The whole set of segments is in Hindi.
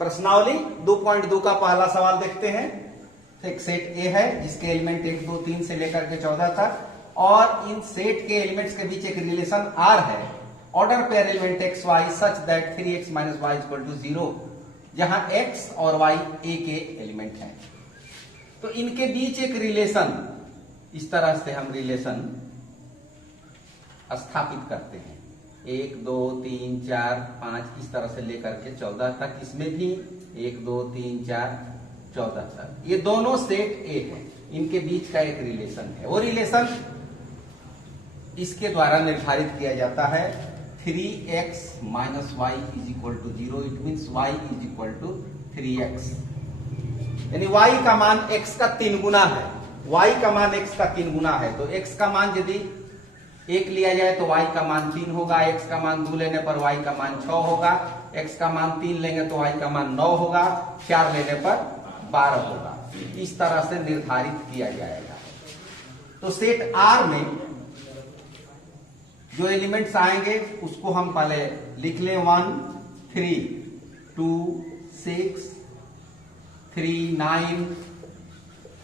प्रश्नावली 2.2 का पहला सवाल देखते हैं। एक सेट ए है जिसके एलिमेंट 1, 2, 3 से लेकर के 14 तक और इन सेट के एलिमेंट्स के बीच एक रिलेशन आर है। Order pair element x y such that 3x minus y equal to 0, जहां x और y ए के एलिमेंट हैं। तो इनके बीच एक रिलेशन, इस तरह से हम रिलेशन स्थापित करते हैं। 1, 2, 3, 4, 5 इस तरह से लेकर के 14 तक, इसमें भी 1, 2, 3, 4, 14 तक। ये दोनों सेट ए है, इनके बीच का एक रिलेशन है। वो रिलेशन इसके द्वारा निर्धारित किया जाता है 3x minus y is equal to 0, it means y is equal to 3x, यानी y का मान x का 3 गुना है। y का मान x का 3 गुना है, तो x का मान यदि 1 लिया जाए तो y का मान 3 होगा, x का मान 2 लेने पर y का मान 6 होगा, x का मान 3 लेंगे तो y का मान 9 होगा, 4 लेने पर 12 होगा। इस तरह से निर्धारित किया जाएगा। तो सेट R में जो एलिमेंट्स आएंगे उसको हम पहले लिख लें। 1, 3, 2, 6, 3, 9,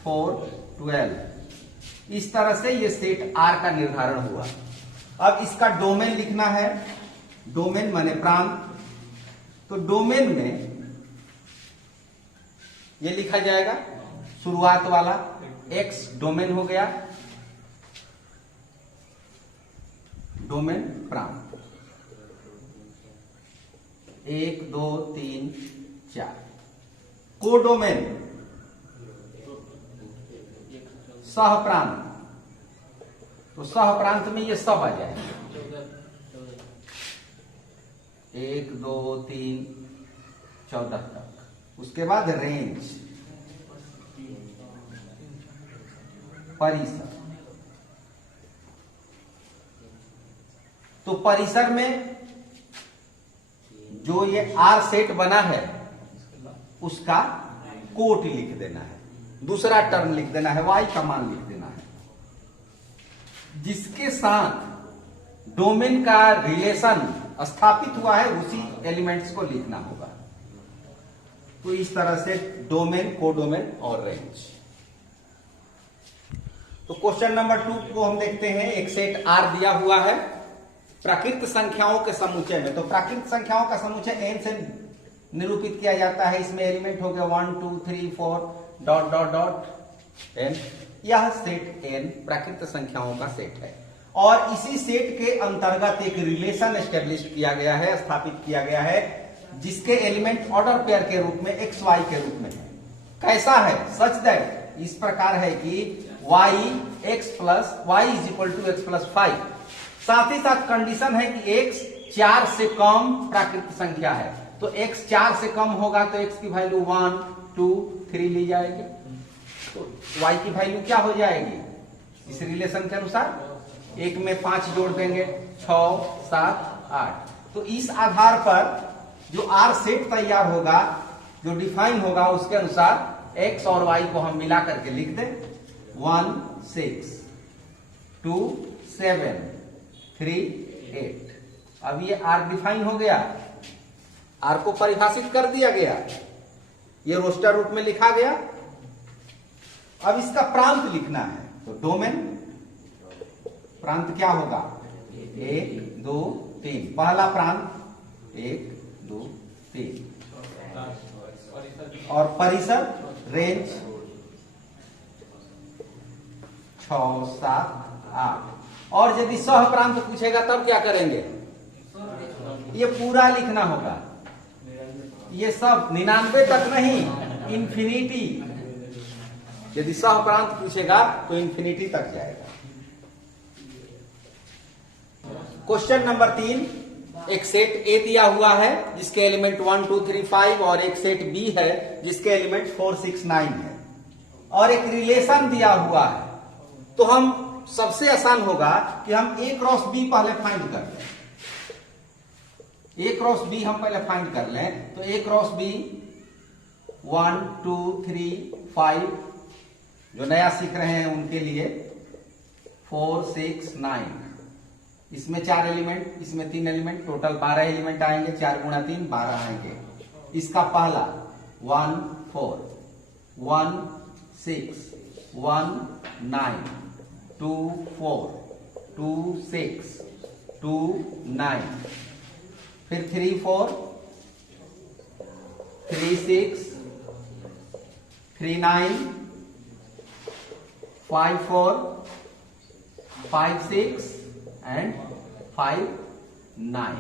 4, 12। इस तरह से ये सेट R का निर्धारण हुआ। अब इसका डोमेन लिखना है। डोमेन माने प्रांत। तो डोमेन में ये लिखा जाएगा शुरुआत वाला X डोमेन हो गया, डोमेन प्रांत 1, 2, 3, 4। कोडोमेन सह प्रांत, तो सह प्रांत में ये सब आ जाएगा। 1, 2, 3, 14 तक। उसके बाद रेंज, परिसर। तो परिसर में जो ये आर सेट बना है उसका कोट लिख देना है, दूसरा टर्म लिख देना है, y का मान लिख देना है। जिसके साथ डोमेन का रिलेशन स्थापित हुआ है उसी एलिमेंट्स को लिखना होगा। तो इस तरह से डोमेन, कोडोमेन और रेंज। तो क्वेश्चन नंबर 2 को हम देखते हैं। एक सेट R दिया हुआ है प्राकृत संख्याओं के समुच्चय में। तो प्राकृत संख्याओं का समुच्चय n से निरूपित किया जाता है। इसमें एलिमेंट हो गया 1, 2, 3, 4 डॉट डॉट डॉट n। यह सेट n प्राकृत संख्याओं का सेट है और इसी सेट के अंतर्गत एक रिलेशन एस्टेब्लिश किया गया है, स्थापित किया गया है, जिसके एलिमेंट ऑर्डर पेयर के रूप में x y के रूप में है। कैसा है? सच दैट, इस प्रकार है कि y x plus y is equal to x plus 5। साथ ही साथ कंडीशन है कि x 4 से कम प्राकृत संख्या है। तो x 4 से कम होगा तो x की वैल्यू 1, 2, 3 ली जाएगी। तो y की वैल्यू क्या हो जाएगी इस रिलेशन के अनुसार? 1 में 5 जोड़ देंगे, 6, 7, 8। तो इस आधार पर जो R सेट तैयार होगा, जो डिफाइन होगा, उसके अनुसार x और y को हम मिला करके लिख दें। 1, 6, 2, 7, 3, 8। अब ये R डिफाइन हो गया, R को परिभाषित कर दिया गया, ये रोस्टर रूप में लिखा गया। अब इसका प्रांत लिखना है। तो डोमेन प्रांत क्या होगा? 1, 2, 3। पहला प्रांत 1, 2, 3। और परिसर रेंज 6, 7, 8। और यदि सह प्रांत पूछेगा तब क्या करेंगे? ये पूरा लिखना होगा। ये सब 99 तक नहीं, इंफिनिटी। यदि सह प्रांत पूछेगा तो इंफिनिटी तक जाएगा। क्वेश्चन नंबर 3, एक सेट A दिया हुआ है जिसके एलिमेंट 1, 2, 3, 5 और एक सेट B है जिसके एलिमेंट 4, 6, 9 है और एक रिलेशन दिया हुआ है। तो हम सबसे आसान होगा कि हम A क्रॉस B पहले फाइंड कर लें। A क्रॉस B हम पहले फाइंड कर लें। तो A क्रॉस B 1, 2, 3, 5, जो नया सीख रहे हैं उनके लिए 4, 6, 9। इसमें 4 एलिमेंट, इसमें 3 एलिमेंट, टोटल 12 एलिमेंट आएंगे। 4 गुणा 3 12 आएंगे। इसका पहला 1 4 1 6 1 9 2 4 2 6 2 9, फिर 3 4 3 6 3 9 5 4 5 6 एंड 5 9।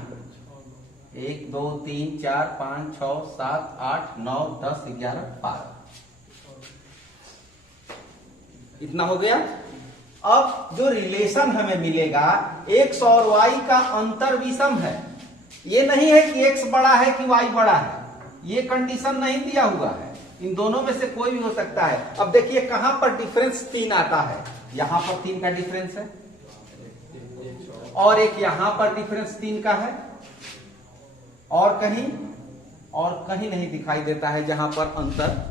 1 2 3 4 5 6 7 8 9 10 11 12। इतना हो गया। अब जो रिलेशन हमें मिलेगा x और y का अंतर विषम है। ये नहीं है कि x बड़ा है कि y बड़ा है, ये कंडीशन नहीं दिया हुआ है। इन दोनों में से कोई भी हो सकता है। अब देखिए कहां पर डिफरेंस 3 आता है, यहां पर 3 का डिफरेंस है और एक यहां पर डिफरेंस 3 का है और कहीं नहीं दिखाई देता है जहां पर अंतर।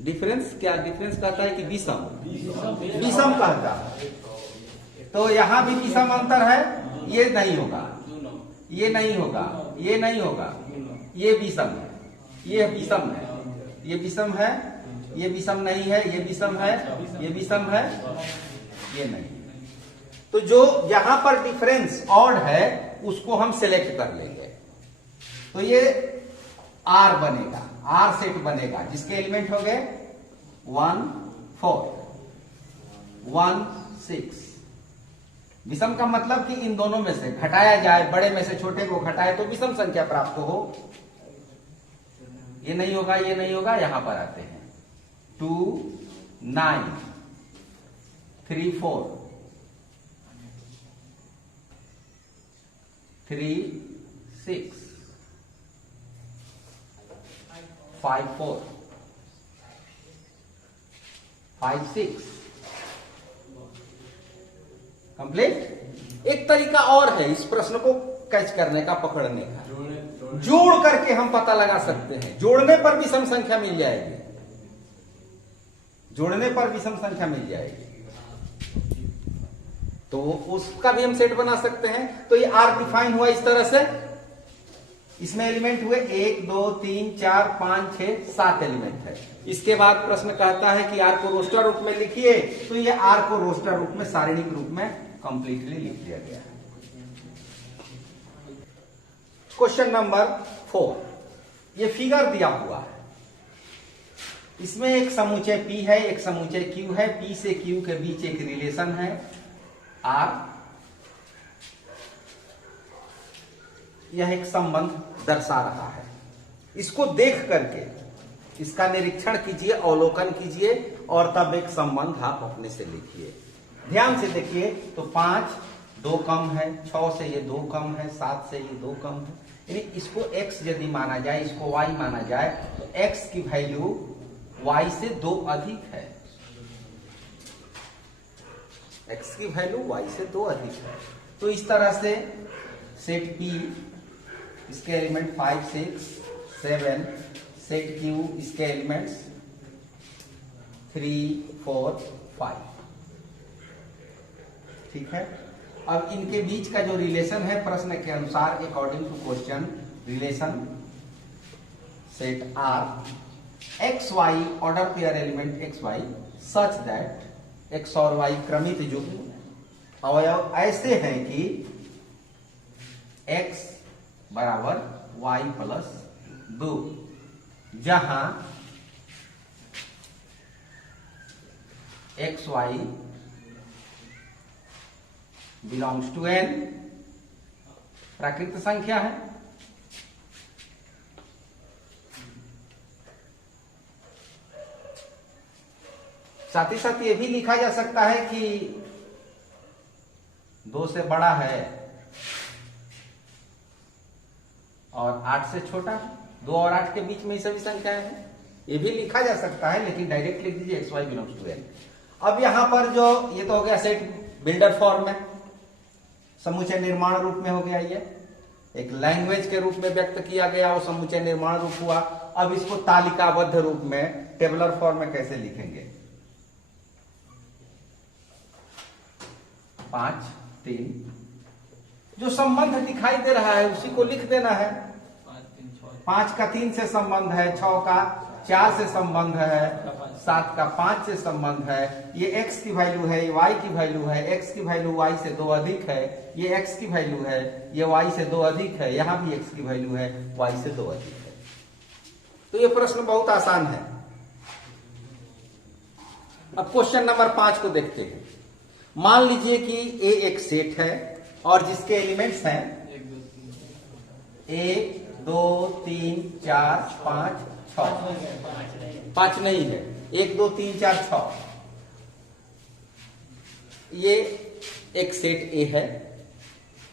डिफरेंस क्या डिफरेंस कहता है कि विषम कहता है। तो यहां भी विषम अंतर है, ये नहीं होगा, ये नहीं होगा, ये नहीं होगा, ये विषम है, ये विषम है, ये विषम है, ये विषम नहीं है, ये विषम है, ये विषम है, ये नहीं। तो जो यहां पर डिफरेंस ऑड है उसको हम सिलेक्ट कर लेंगे। तो ये आर बनेगा, आर सेट बनेगा जिसके एलिमेंट हो गए 1 4 1 6। विषम का मतलब कि इन दोनों में से घटाया जाए, बड़े में से छोटे को घटाए तो विषम संख्या प्राप्त हो। ये नहीं होगा, ये नहीं होगा, यहां पर आते हैं 2 9 3 4 3 6 5 4 5 6 कंप्लीट। एक तरीका और है इस प्रश्न को कैच करने का, पकड़ने का। जोड़ करके हम पता लगा सकते हैं। जोड़ने पर विषम संख्या मिल जाएगी, जोड़ने पर विषम संख्या मिल जाएगी, तो उसका भी हम सेट बना सकते हैं। तो ये आर डिफाइन हुआ इस तरह से। इसमें एलिमेंट हुए 1 2 3 4 5 6 7 एलिमेंट है। इसके बाद प्रश्न कहता है कि आर को रोस्टर रूप में लिखिए, तो ये आर को रोस्टर रूप में, सारणिक रूप में कंप्लीटली लिख दिया गया है। क्वेश्चन नंबर 4, ये फिगर दिया हुआ है। इसमें एक समुच्चय P है, एक समुच्चय Q है। P से Q के बीच एक रिलेशन है R। यह एक संबंध दर्शा रहा है। इसको देख करके इसका निरीक्षण कीजिए, अवलोकन कीजिए और तब एक संबंध आप अपने से लिखिए। ध्यान से देखिए तो 5 2 कम है, 6 से ये 2 कम है, 7 से ये 2 कम है। यानी इसको x यदि माना जाए, इसको y माना जाए, तो x की वैल्यू y से 2 अधिक है। x की वैल्यू y से 2 अधिक है। तो इस तरह से सेट P, इसके एलिमेंट 5 6 7, सेट Q, इसके एलिमेंट्स 3 4 5। ठीक है। अब इनके बीच का जो रिलेशन है प्रश्न के अनुसार, according to question, relation set R x y order pair element x y such that x और वाई क्रमित युग्म अवयव ऐसे हैं कि x बराबर y प्लस 2, जहां x y belongs to n प्राकृत संख्या है। साथ ही साथ ये भी लिखा जा सकता है कि 2 से बड़ा है और 8 से छोटा है। 2 और 8 के बीच में ये सभी संख्याएं हैं, ये भी लिखा जा सकता है, लेकिन डायरेक्ट लिख दीजिए x y belongs to n। अब यहां पर जो ये तो हो गया सेट बिल्डर फॉर्म में, समुच्चय निर्माण रूप में हो गया। ये एक लैंग्वेज के रूप में व्यक्त किया गया, वो समुच्चय निर्माण रूप हुआ। अब इसको तालिकाबद्ध रूप में, टेबुलर फॉर्म में कैसे लिखेंगे? 5 3, जो संबंध दिखाई दे रहा है उसी को लिख देना है। 5 3 6 5 का 3 से संबंध है, 6 का 4 से संबंध है, 7 का 5 से संबंध है, ये x की वैल्यू है, ये y की वैल्यू है, x की वैल्यू y से 2 अधिक है, ये x की वैल्यू है, ये y से 2 अधिक है, यहां भी x की वैल्यू है, y से 2 अधिक है। तो ये प्रश्न बहुत आसान है। अब क्वेश्चन नंबर 5 को देखते हैं। मान लीजिए कि A एक सेट है और जिसके एलिमेंट्स हैं 1 2 3 4 5 6। 5 नहीं है, 1 2 3 4 6। ये एक सेट A है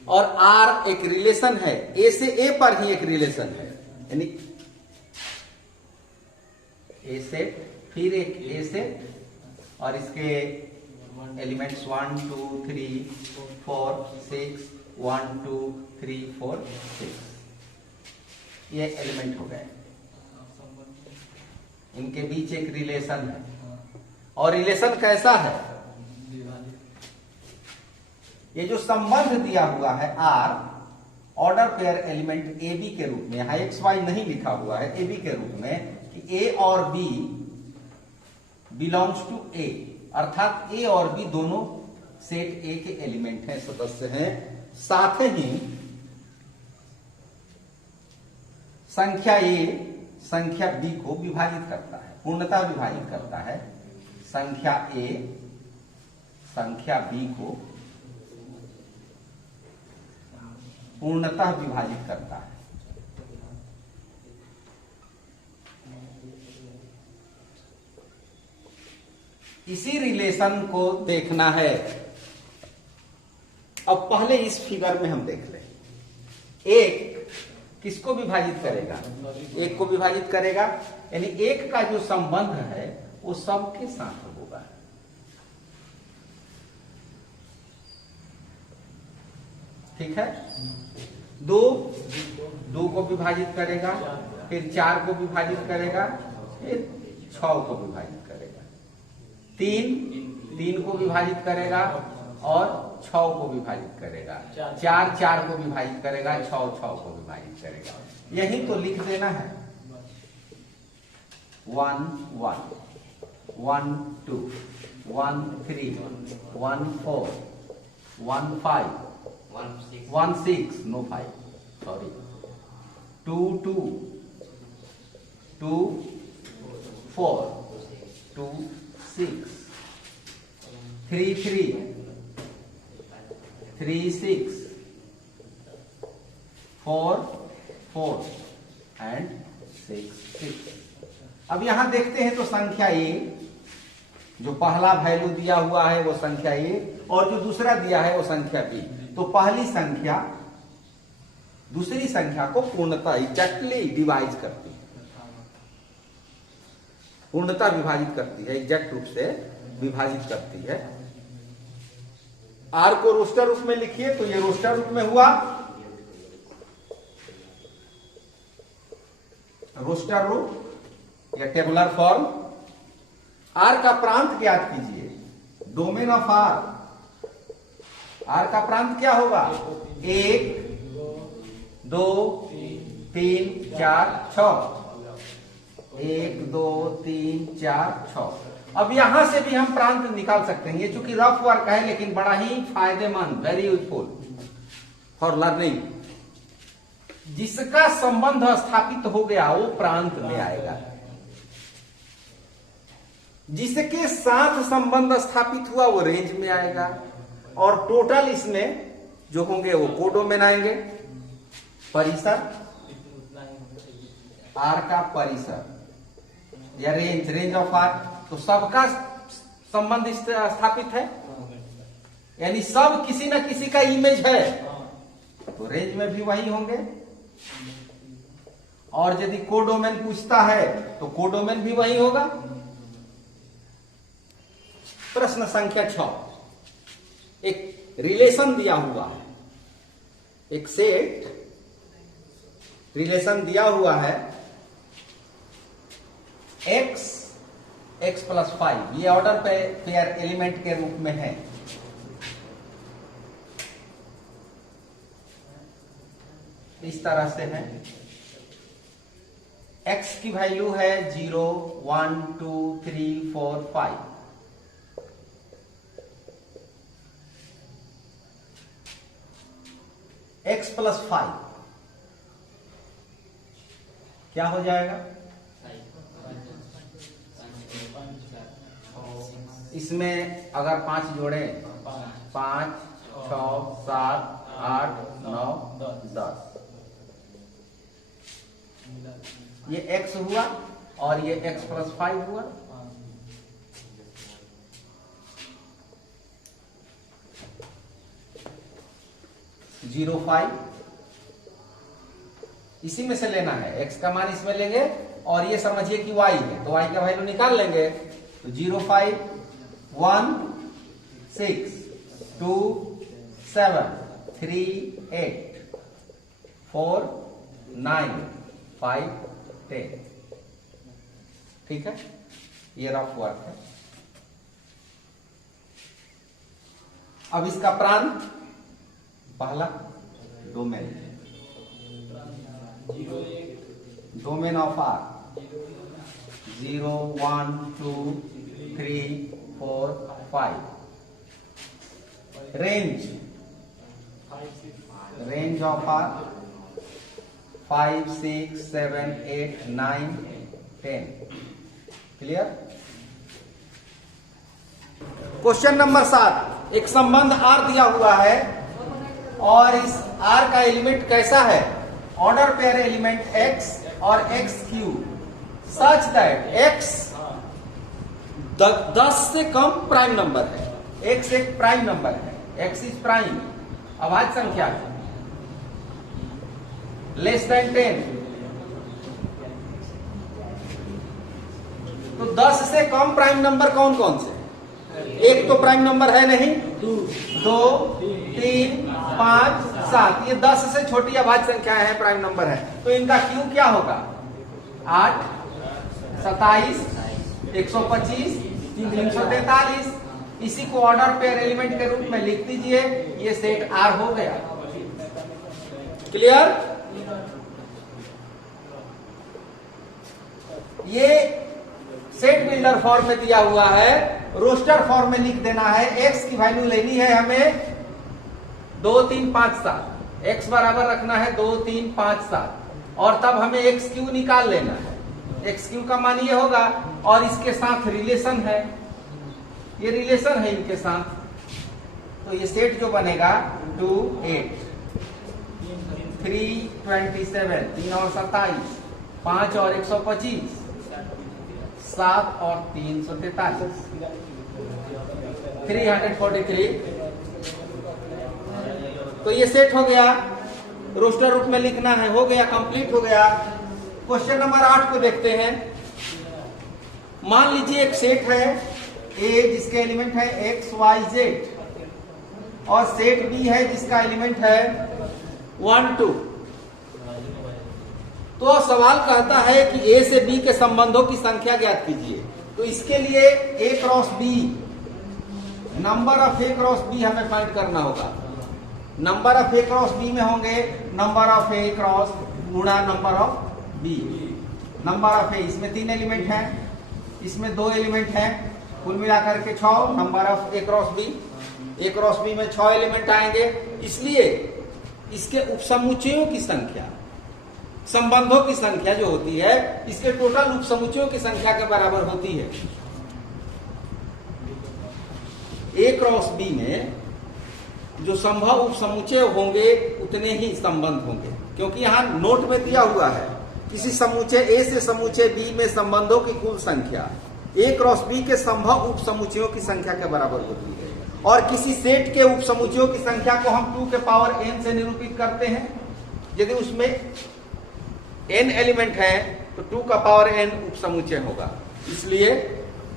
और R एक रिलेशन है, A से A पर ही एक रिलेशन है, यानी A सेट फिर एक A सेट और इसके एलिमेंट्स 1 2 3 4 6 1 2 3 4 6 ये एलिमेंट हो गए। इनके बीच एक रिलेशन है और रिलेशन कैसा है? ये जो संबंध दिया हुआ है R ऑर्डर पेयर एलिमेंट ए बी के रूप में, यहां एक्स वाई नहीं लिखा हुआ है, ए बी के रूप में कि ए और बी बिलोंग्स टू ए, अर्थात ए और बी दोनों सेट ए के एलिमेंट हैं, सदस्य हैं। साथ ही संख्या ए संख्या बी को विभाजित करता है, पूर्णतः विभाजित करता है। संख्या ए संख्या बी को पूर्णतः विभाजित करता है। इसी रिलेशन को देखना है। अब पहले इस फिगर में हम देख लें। एक किसको विभाजित करेगा? एक को विभाजित करेगा, यानी एक का जो संबंध है वो सबके साथ होगा। ठीक है। दो को विभाजित करेगा, फिर 4 को विभाजित करेगा, फिर 6 को विभाजित करेगा, 3 को विभाजित करेगा और 6 को विभाजित करेगा, 4 को विभाजित करेगा, 6 को विभाजित करेगा। यही तो लिख देना है। 1 1 1 2 1 3 1 4 1 5 1 6 no 5 sorry 2 2 2 4 2 6 3 3 3 6 4 4 and 6 6। अब यहां देखते हैं तो संख्या ए, जो पहला वैल्यू दिया हुआ है वो संख्या ए और जो दूसरा दिया है वो संख्या बी। तो पहली संख्या दूसरी संख्या को पूर्णतः एग्जैक्टली डिवाइड करती है, पूर्णतः विभाजित करती है, एग्जैक्ट रूप से विभाजित करती है। आर को रोस्टर रूप में लिखिए तो ये रोस्टर रूप में हुआ, रोस्टर रूप या टेबुलर फॉर्म। आर का प्रांत ज्ञात कीजिए, डोमेन ऑफ आर। आर का प्रांत क्या होगा? 1 2 3 4 6 1 2 3 4 6। अब यहां से भी हम प्रांत निकाल सकते हैं। ये चूंकि रफ वर्क है लेकिन बड़ा ही फायदेमंद, वेरी यूजफुल फॉर लर्निंग। जिसका संबंध स्थापित हो गया वो प्रांत में आएगा, जिसके साथ संबंध स्थापित हुआ वो रेंज में आएगा, और टोटल इसमें जो होंगे वो कोडोमेन आएंगे। परिसर, आर का परिसर या रेंज, रेंज ऑफ आर, तो सबका संबंध स्थापित है, यानी सब किसी न किसी का इमेज है, तो रेंज में भी वही होंगे। और यदि कोडोमेन पूछता है तो कोडोमेन भी वही होगा। प्रश्न संख्या 6, एक रिलेशन दिया हुआ है, एक सेट रिलेशन दिया हुआ है x प्लस 5, ये ऑर्डर पेयर एलिमेंट के रूप में है। इस तरह से है x की वैल्यू है 0 1 2 3 4 5। x प्लस 5 क्या हो जाएगा? इसमें अगर 5 जोड़े 5 6 7 8 9 10, ये x हुआ और ये x प्लस 5 हुआ। जीरो 5 इसी में से लेना है, x का मान इसमें लेंगे और ये समझिए कि y है तो y का वैल्यू निकाल लेंगे। तो 0 5 1 6 2 7 3 8 4 9 5 10। ठीक है, ये रफ वर्क है। अब इसका प्रांत पहला domain, domain of R 0 1 2 3 4 5। Range, range of R 5 6 7 8 9 10। Clear? Question number 7, एक संबंध आर दिया हुआ है और इस R का एलिमेंट कैसा है? ऑर्डर पेयर एलिमेंट X और X cube such that X 10 से कम प्राइम नंबर है। X एक प्राइम नंबर है, X इज प्राइम, अभाज्य संख्या है, लेस देन 10। तो 10 से कम प्राइम नंबर कौन कौन से? एक तो प्राइम नंबर है नहीं, 2 3 5 7, ये 10 से छोटी अभाज्य संख्याएं हैं, प्राइम नंबर है। तो इनका क्यू क्या होगा? 8 27 125 343। इसी को ऑर्डर पेयर एलिमेंट के रूप में लिख दीजिए, ये सेट आर हो गया। क्लियर? ये सेट बिल्डर फॉर्म में दिया हुआ है, रोस्टर फॉर्म में लिख देना है। एक्स की वैल्यू लेनी है हमें 2 3 5 7, एक्स बराबर रखना है 2 3 5 7 और तब हमें एक्स क्यू निकाल लेना है। एक्स क्यू का मान ये होगा और इसके साथ रिलेशन है, ये रिलेशन है इनके साथ। तो ये सेट जो बनेगा 2 8 3 27 3 और 27 5 और 125 7 और 343 343। तो ये सेट हो गया, रोस्टर रूप में लिखना है, हो गया, कंप्लीट हो गया। क्वेश्चन नंबर 8 को देखते हैं। मान लीजिए एक सेट है ए जिसके एलिमेंट है एक्स वाई जेड और सेट बी है जिसका एलिमेंट है 1 2। तो सवाल कहता है कि ए से बी के संबंधों की संख्या ज्ञात कीजिए। तो इसके लिए A cross B, number of A cross B हमें फाइंड करना होगा। Number of A cross B में होंगे नंबर ऑफ ए क्रॉस गुणा number of B. Number of A, इसमें 3 एलिमेंट हैं, इसमें 2 एलिमेंट हैं, कुल मिलाकर के 6। Number of A cross B, A cross B में 6 एलिमेंट आएंगे, इसलिए इसके उपसमुच्चयों की संख्या, संबंधों की संख्या जो होती है इसके टोटल उपसमुच्चयों की संख्या के बराबर होती है। ए क्रॉस बी में जो संभव उपसमुच्चय होंगे उतने ही संबंध होंगे, क्योंकि यहां नोट में दिया हुआ है किसी समुच्चय ए से समुच्चय बी में संबंधों की कुल संख्या ए क्रॉस बी के संभव उपसमुच्चयों की संख्या के बराबर होती है। और किसी सेट के उपसमुच्चयों की संख्या को हम 2 के पावर n से निरूपित करते हैं। यदि उसमें n एलिमेंट है तो 2 का पावर n उपसमुच्चय होगा, इसलिए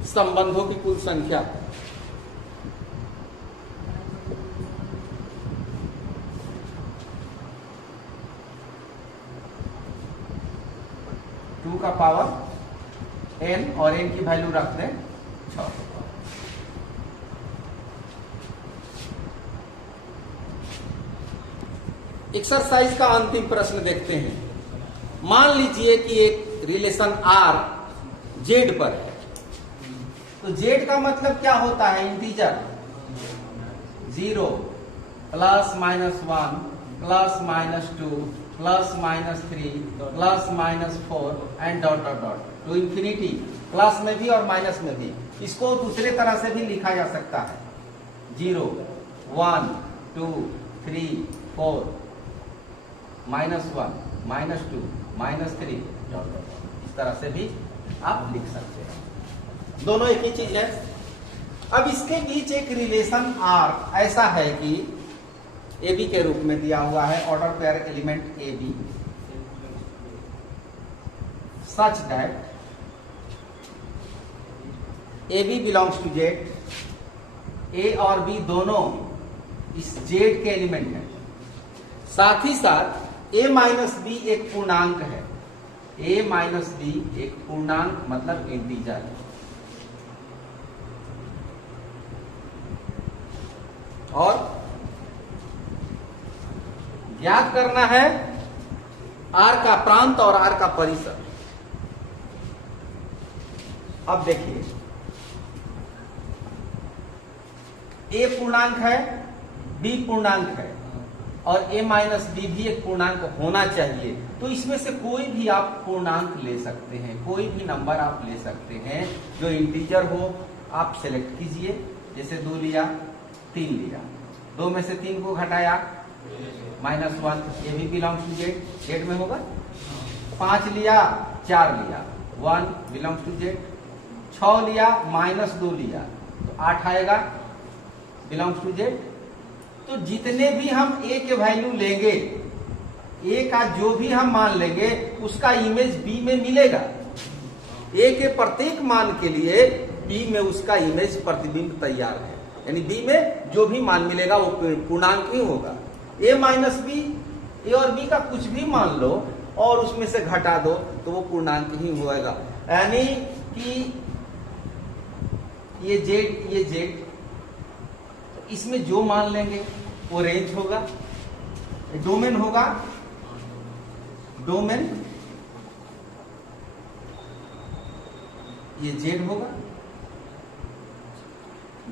संबंधों की कुल संख्या 2 का पावर n और n की वैल्यू रख दें 6। एक्सरसाइज का अंतिम प्रश्न देखते हैं। मान लीजिए कि एक रिलेशन आर जेड पर है, तो जेड का मतलब क्या होता है? Integer 0 plus minus 1 plus minus 2 plus minus 3 plus minus 4 and dot dot dot to infinity, plus में भी और माइनस में भी। इसको दूसरे तरह से भी लिखा जा सकता है 0 1 2 3 4 minus 1 minus 2 minus 3 dot dot, इस तरह से भी आप लिख सकते हैं। दोनों एक ही चीज है। अब इसके बीच एक रिलेशन आर ऐसा है कि ए बी के रूप में दिया हुआ है, order pair element A B, such that A B belongs to Z, A और बी दोनों इस जेड के एलिमेंट हैं। साथ ही साथ ए माइनस बी एक पूर्णांक है, ए माइनस बी एक पूर्णांक मतलब इंटीजर है। और ज्ञात करना है आर का प्रांत और आर का परिसर। अब देखिए, ए पूर्णांक है, बी पूर्णांक है और ए माइनस बी भी एक पूर्णांक होना चाहिए। तो इसमें से कोई भी आप पूर्णांक ले सकते हैं, कोई भी नंबर आप ले सकते हैं जो इंटीजर हो, आप सेलेक्ट कीजिए। जैसे 2 लिया, 3 लिया, 2 में से 3 को घटाया -1, ये भी बिलोंग्स टू जेड, जेड में होगा। 5 लिया, 4 लिया, 1 बिलोंग्स टू जेड। 6 लिया, -2 लिया, तो 8 आएगा, बिलोंग्स टू जेड। तो जितने भी हम ए के वैल्यू लेंगे, ए का जो भी हम मान लेंगे उसका इमेज बी में मिलेगा। ए के प्रत्येक मान के लिए बी में उसका इमेज प्रतिबिंब तैयार है, यानी बी में जो भी मान मिलेगा वो पूर्णांक ही होगा। ए माइनस बी, ए और बी का कुछ भी मान लो और उसमें से घटा दो तो वो पूर्णांक ही होगा। यानी कि ये जेड, तो इसमें जो मान लेंगे वो रेंज होगा, डोमेन होगा, डोमेन ये जेड होगा,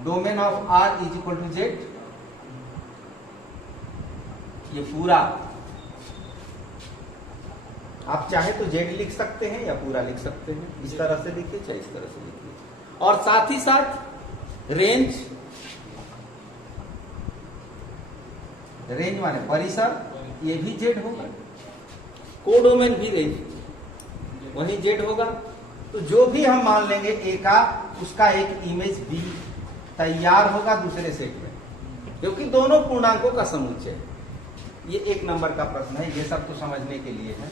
domain of R is equal to Z. ये पूरा आप चाहे तो जेड लिख सकते हैं या पूरा लिख सकते हैं, इस तरह से लिखिए चाहे इस तरह से लिखिए। और साथ ही साथ रेंज, रेंज माने परिसर, ये भी जेड होगा। कोडोमेन भी रेंज वही जेड होगा। तो जो भी हम मान लेंगे ए का, उसका एक इमेज बी तैयार होगा दूसरे सेट में, क्योंकि दोनों पूर्णांकों का समुच्चय। ये 1 नंबर का प्रश्न है, ये सब तो समझने के लिए है।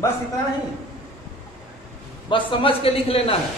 बस इतना ही, बस समझ के लिख लेना है।